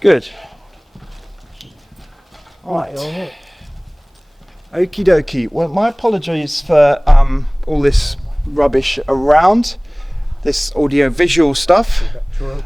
Good. Right. Okie dokie. Well, my apologies for all this rubbish around, this audio-visual stuff,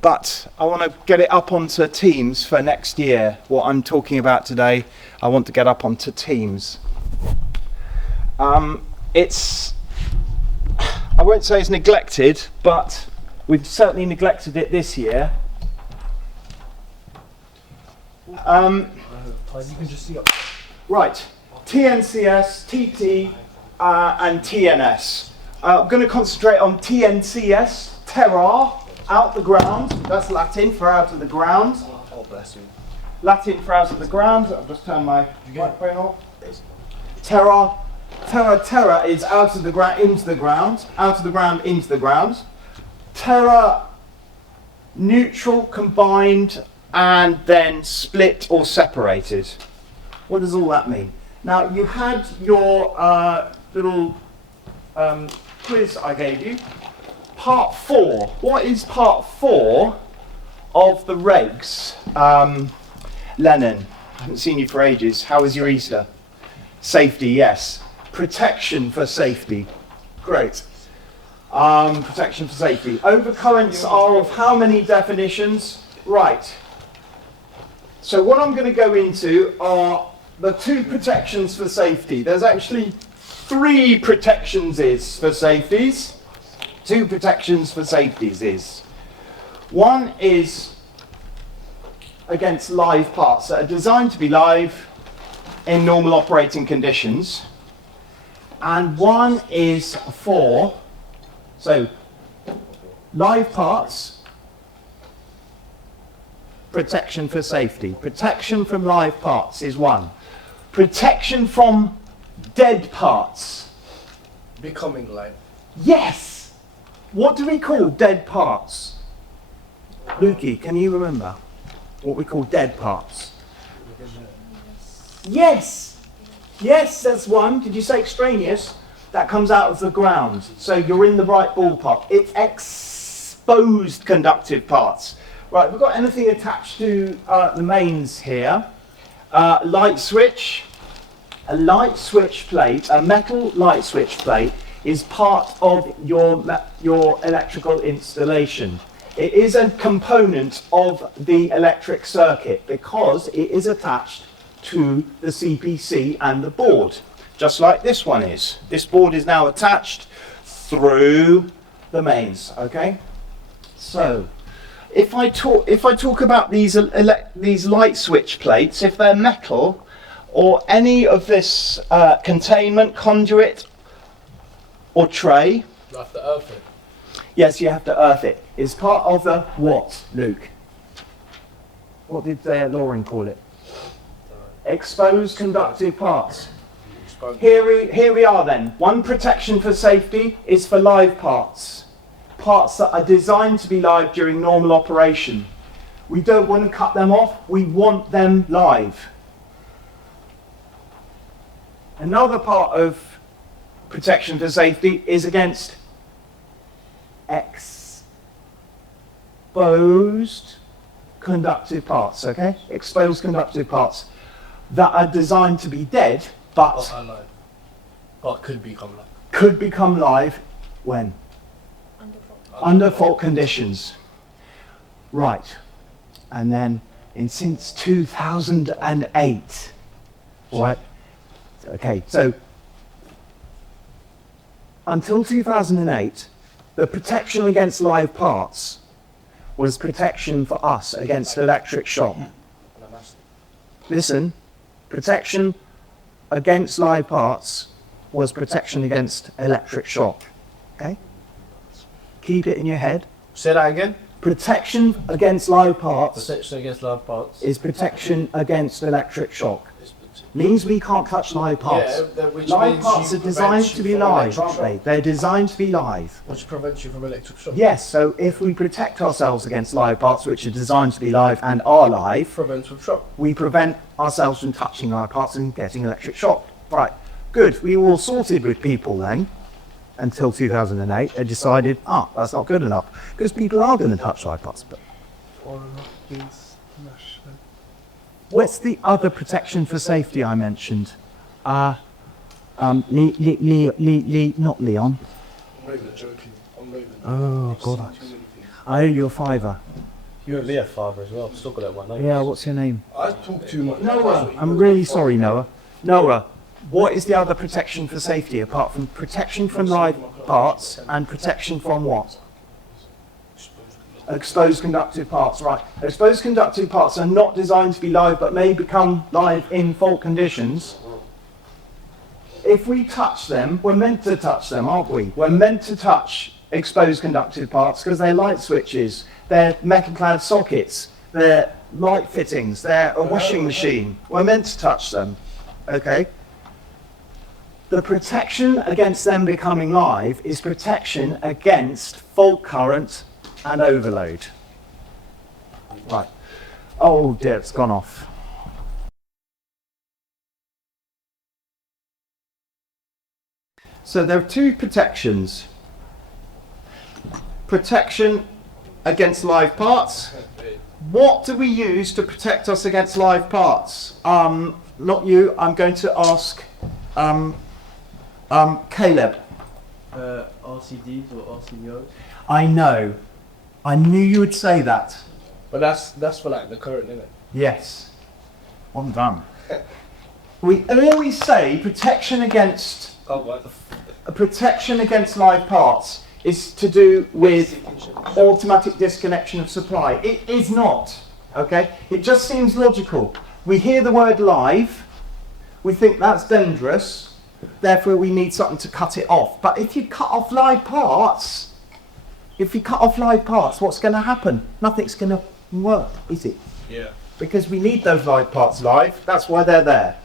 but I want to get it up onto Teams for next year. What I'm talking about today, I want to get up onto Teams. I won't say it's neglected, but we've certainly neglected it this year. You can just see up. Right, TNCS, TT, and TNS. I'm going to concentrate on TNCS, terra, out the ground. That's Latin for out of the ground. Oh, bless you. Latin for out of the ground. I've just turned my microphone off. Terra is out of the ground, into the ground, out of the ground, into the ground. Terra, neutral, combined, and then split or separated. What does all that mean? Now, you had your little quiz I gave you. Part 4. What is part 4 of the regs? Lennon, I haven't seen you for ages. How was your Easter? Safety, yes. Protection for safety. Great. Protection for safety. Overcurrents are of how many definitions? Right. So what I'm going to go into are the 2 protections for safety. There's actually 3 protections for safeties. 2 protections for safeties is. One is against live parts that are designed to be live in normal operating conditions. And one is for, so live parts, protection for safety. Protection from live parts is one. Protection from dead parts. Becoming live. Yes! What do we call dead parts? Lukey, can you remember what we call dead parts? Yes! Yes, that's one. Did you say extraneous? That comes out of the ground. So you're in the right ballpark. It's exposed conductive parts. Right, we've got anything attached to the mains here. Light switch. A light switch plate, a metal light switch plate, is part of your electrical installation. It is a component of the electric circuit because it is attached to the CPC and the board, just like this one is. This board is now attached through the mains, okay? So, if I talk about these light switch plates, if they're metal, or any of this containment, conduit, or tray. You have to earth it. Yes, you have to earth it. It's part of the what, Luke? What did Lauren call it? Exposed conductive parts. Here we are then. One protection for safety is for live parts. Parts that are designed to be live during normal operation. We don't want to cut them off, we want them live. Another part of protection for safety is against exposed conductive parts, okay? Exposed conductive parts that are designed to be dead, but could become live. Could become live when? Under fault conditions. Right. And then since 2008, right? Okay, so until 2008, the protection against live parts was protection for us against electric shock. Listen, protection against live parts was protection against electric shock. Okay? Keep it in your head. Say that again. Protection against live parts. Protection against live parts is protection against electric shock. Means we can't touch live parts. Yeah, live parts are designed to be live, aren't they? They're designed to be live. Which prevents you from electric shock. Yes, so if we protect ourselves against live parts which are designed to be live and are live, prevents from shock. We prevent ourselves from touching live parts and getting electric shock. Right, good. We were all sorted with people then until 2008. They decided, that's not good enough because people are going to touch live parts. But What's the other protection for safety I mentioned? Not Leon. I'm not even joking. Oh, God. I owe you a £5. You owe me a father as well. I've still got it on my name. Yeah, what's your name? I talk too much. Noah. I'm really sorry, Noah. Noah, what is the other protection for safety apart from protection from live parts and protection from what? Exposed conductive parts, right. Exposed conductive parts are not designed to be live but may become live in fault conditions. If we touch them, we're meant to touch them, aren't we? We're meant to touch exposed conductive parts because they're light switches, they're metal-clad sockets, they're light fittings, they're a washing machine. We're meant to touch them, okay? The protection against them becoming live is protection against fault current and overload. Right. Oh dear, it's gone off. So there are two protections. Protection against live parts. What do we use to protect us against live parts? Not you, I'm going to ask Caleb. RCDs or RCDOs? I know. I knew you would say that. But that's for like the current, isn't it? Yes. Well done. We always say protection against live parts is to do with automatic disconnection of supply. It is not. Okay? It just seems logical. We hear the word live, we think that's dangerous, therefore we need something to cut it off. But if you cut off live parts, what's going to happen? Nothing's going to work, is it? Yeah. Because we need those live parts live. That's why they're there.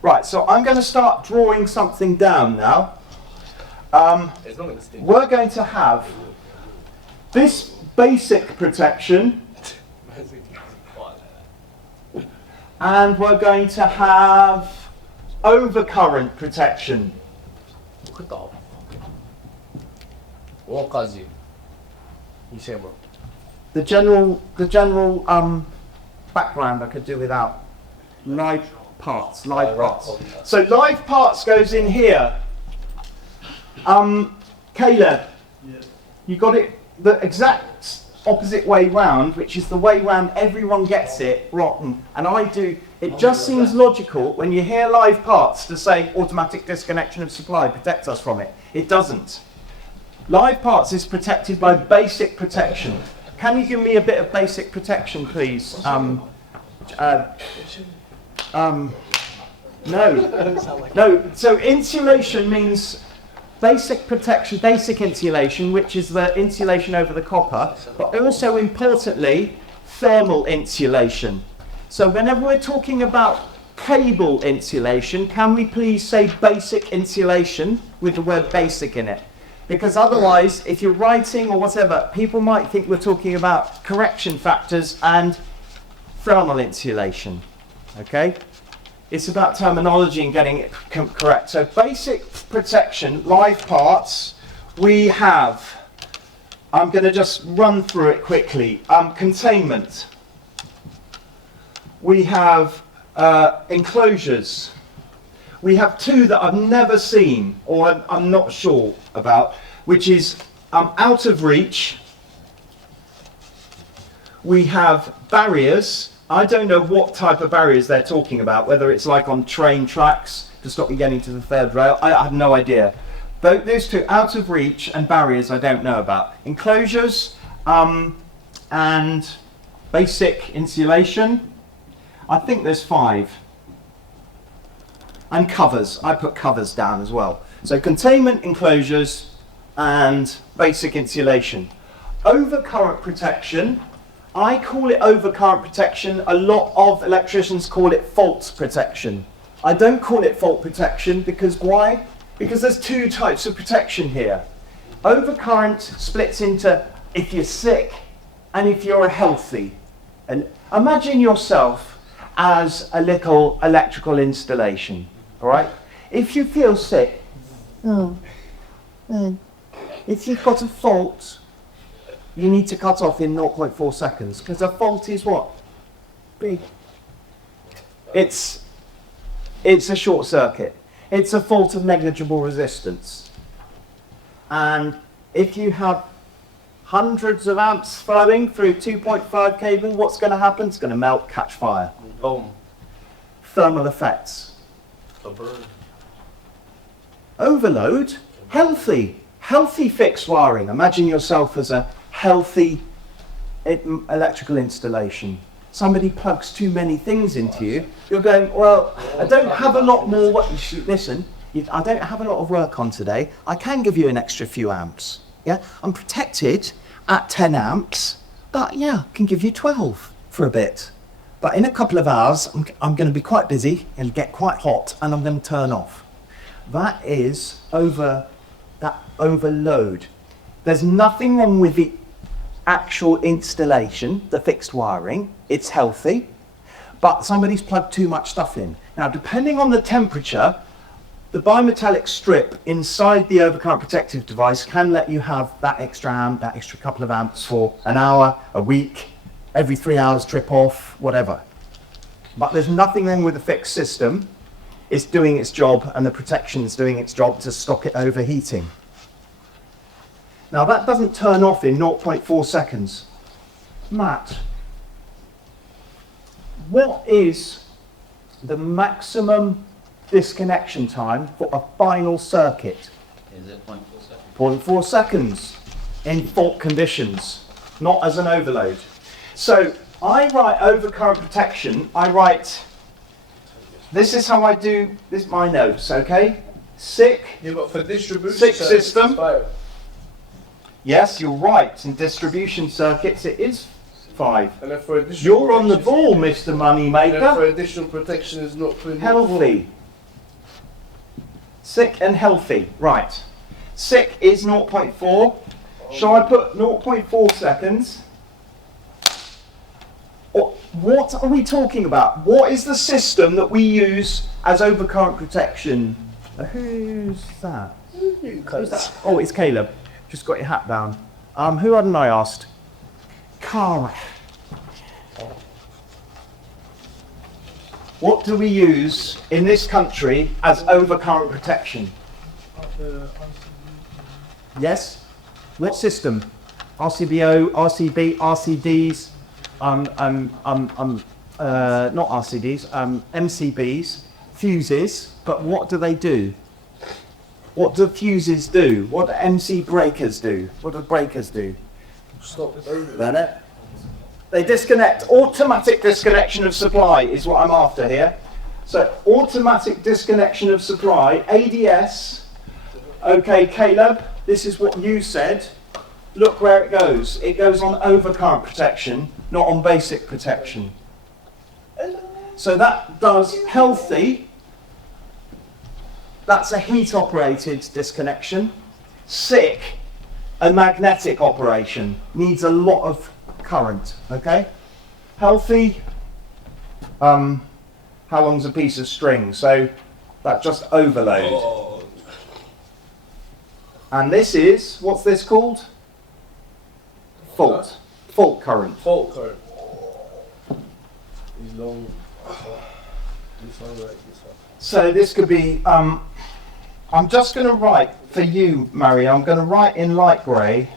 Right, so I'm going to start drawing something down now. it's not gonna stink. We're going to have this basic protection, and we're going to have overcurrent protection. What cause you? You say, bro. The general background I could do without. Live parts. So live parts goes in here. Caleb, you got it the exact opposite way round, which is the way round everyone gets it rotten, and I do. It just seems logical when you hear live parts to say automatic disconnection of supply protects us from it. It doesn't. Live parts is protected by basic protection. Can you give me a bit of basic protection, please? No. So insulation means basic protection, basic insulation, which is the insulation over the copper, but also importantly, thermal insulation. So whenever we're talking about cable insulation, can we please say basic insulation with the word basic in it? Because otherwise, if you're writing or whatever, people might think we're talking about correction factors and thermal insulation. Okay? It's about terminology and getting it correct. So basic protection, live parts, we have, I'm going to just run through it quickly. Containment. We have enclosures. We have two that I've never seen, or I'm not sure about, which is out of reach. We have barriers. I don't know what type of barriers they're talking about, whether it's like on train tracks to stop you getting to the third rail. I have no idea. But those two, out of reach and barriers, I don't know about. Enclosures and basic insulation. I think there's 5. And covers. I put covers down as well. So containment, enclosures, and basic insulation. Overcurrent protection. I call it overcurrent protection. A lot of electricians call it fault protection. I don't call it fault protection because why? Because there's 2 types of protection here. Overcurrent splits into if you're sick and if you're healthy. And imagine yourself as a little electrical installation. All right? If you feel sick, if you've got a fault, you need to cut off in 0.4 seconds because a fault is what? Big. It's a short circuit. It's a fault of negligible resistance. And if you have hundreds of amps flowing through 2.5 cable, what's going to happen? It's going to melt, catch fire. Boom. Thermal effects. A bird. Overload, healthy fixed wiring. Imagine yourself as a healthy electrical installation. Somebody plugs too many things into you, you're going, well, I don't have a lot more, listen, I don't have a lot of work on today, I can give you an extra few amps. Yeah, I'm protected at 10 amps, but yeah, I can give you 12 for a bit. But in a couple of hours, I'm going to be quite busy, it'll get quite hot, and I'm going to turn off. That is overload. There's nothing wrong with the actual installation, the fixed wiring, it's healthy, but somebody's plugged too much stuff in. Now, depending on the temperature, the bimetallic strip inside the overcurrent protective device can let you have that extra amp, that extra couple of amps for an hour, a week, every 3 hours trip off, whatever. But there's nothing wrong with the fixed system. It's doing its job, and the protection is doing its job to stop it overheating. Now that doesn't turn off in 0.4 seconds. Matt, what is the maximum disconnection time for a final circuit? Is it 0.4 seconds? 0.4 seconds in fault conditions, not as an overload. So I write overcurrent protection, this is how I do this, my notes, okay? SICK, Yeah, but for distribution SICK circuits, system. it's 5. Yes, you're right, in distribution circuits it is 5. And then for additional You're on the protection- ball, Mr. And then for Moneymaker. additional protection is not putting Healthy. Sick and healthy, right. Sick is 0.4. Shall I put 0.4 seconds? What are we talking about? What is the system that we use as overcurrent protection? Who's that? Who's that? Oh, it's Caleb. Just got your hat down. Who hadn't I asked? Cara. What do we use in this country as overcurrent protection? Yes? What system? RCBO, RCB, RCDs, not RCDs, MCBs, fuses, but what do they do? What do fuses do? What do MC breakers do? What do breakers do? Stop over. Then it. They disconnect. Automatic disconnection of supply is what I'm after here. So automatic disconnection of supply, ADS. Okay, Caleb, this is what you said. Look where it goes. It goes on overcurrent protection, not on basic protection. So that does healthy. That's a heat operated disconnection. Sick, a magnetic operation, needs a lot of current, okay? Healthy, how long's a piece of string? So that just overload. Oh, And this is, what's this called? Fault. Fault current. fault current. These long. This one, right? This one. So this could be, I'm just going to write, for you, Mario, I'm going to write in light grey,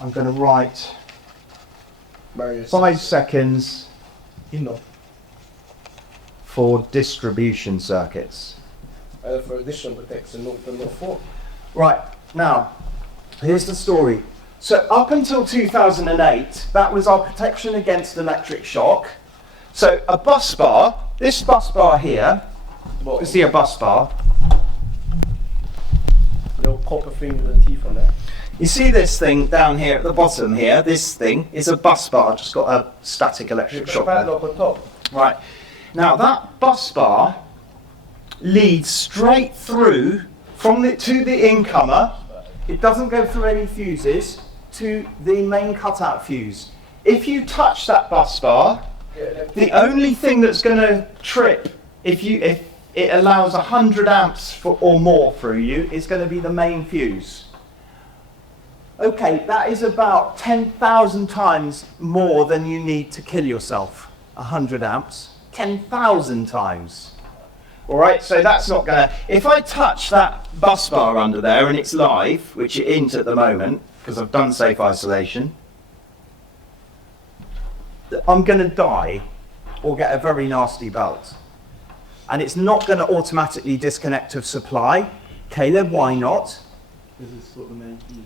I'm going to write Marius. 5 seconds Enough. for distribution circuits. And then for additional protection, not 4. Right, now, here's the story. So up until 2008, that was our protection against electric shock. So a bus bar, this bus bar here, Well, you see a bus bar, little copper thing with a teeth on that. you see this thing down here at the bottom here, this thing is a bus bar, just got a static electric With a shock there. padlock on top. Right, now that bus bar leads straight through from to the incomer. It doesn't go through any fuses to the main cutout fuse. If you touch that bus bar, the only thing that's going to trip if it allows 100 amps or more through you is going to be the main fuse. Okay, that is about 10,000 times more than you need to kill yourself. 100 amps, 10,000 times. All right, so that's not gonna, if I touch that bus bar under there and it's live, which it isn't at the moment, because I've done safe isolation, I'm gonna die or get a very nasty belt. And it's not gonna automatically disconnect of supply. Caleb, why not? This is sort of the main key.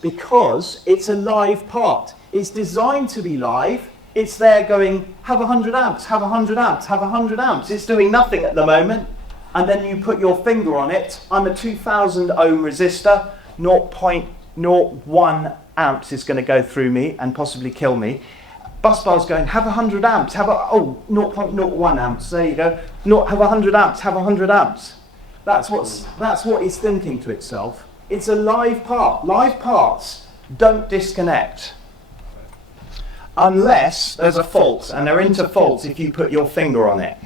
Because it's a live part. It's designed to be live. It's there going, have 100 amps, have 100 amps, have 100 amps. It's doing nothing at the moment. And then you put your finger on it. I'm a 2000 ohm resistor. 0.01 amps is going to go through me and possibly kill me. Bus bar's going, have 100 amps, have 0.01 amps. There you go. Have 100 amps, have 100 amps. That's what it's thinking to itself. It's a live part. Live parts don't disconnect. Unless there's a fault, and they're into faults if you put your finger on it.